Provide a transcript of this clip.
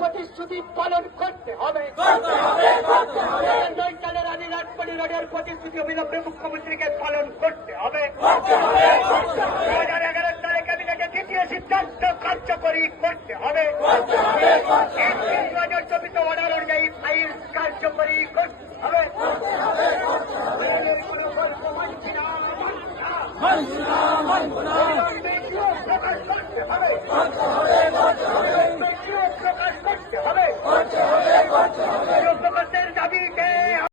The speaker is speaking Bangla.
প্রতিশ্রুতি পালন করতে হবে। নৈটালের রানী রাজবাড়ী রোডের প্রতিশ্রুতি অবিলম্বে মুখ্যমন্ত্রীকে পালন করতে হবে। 2011 সালে ক্যাবিনেটের দ্বিতীয় সিদ্ধান্ত কার্যকরী করতে হবে। 2024 অর্ডার অনুযায়ী ফাইল কার্যকরী করতে হবে। কোনো গল্প মানছি না, প্রকাশ করতে হবে, প্রকাশ করতে হবে।